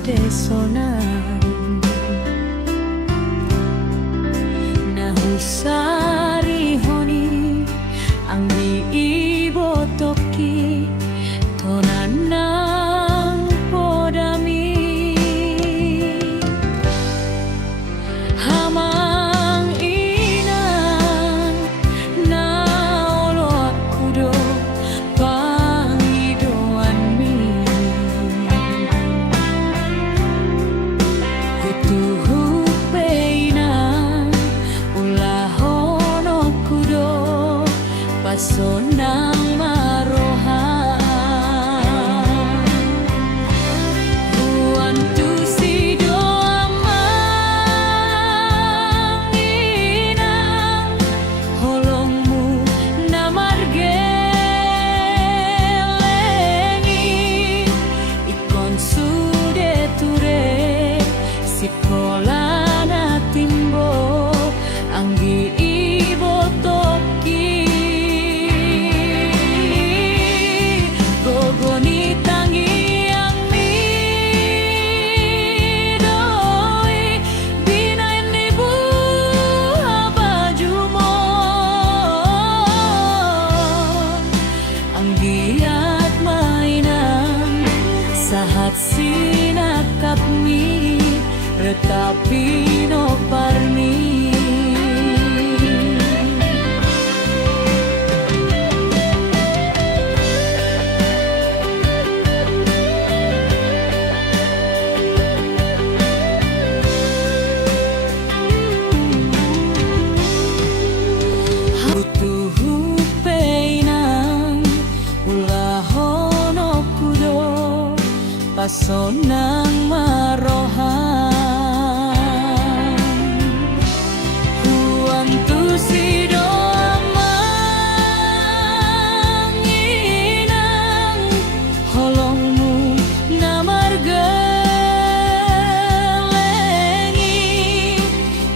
Desonan nahusari honi ang iibotoki tonanang podami hamang inang naolo kudo pangidoan mi pasonang marohan Huantu si doa manginang holongmu na margelengi ikon sude ture sikola na timbo anggi ibotoki sahat sinakap mi retapi no parmi butuh peinang ulah hono kudo pasonang marohan Huantu si doa manginang holongmu na margelengi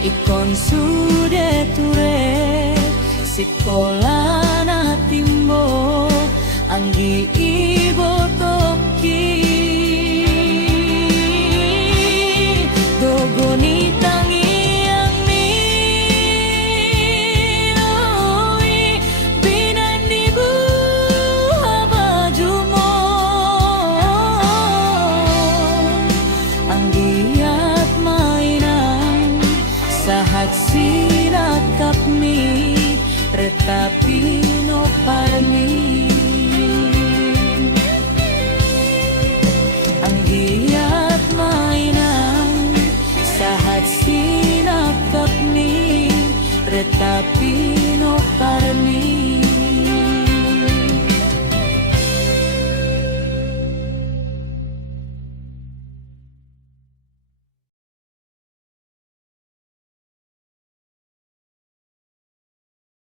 ikon sude ture sikola na timbo anggi ibotoki dogoni tangi ang minoi binan ibu habajumo ang giat mainan sahat si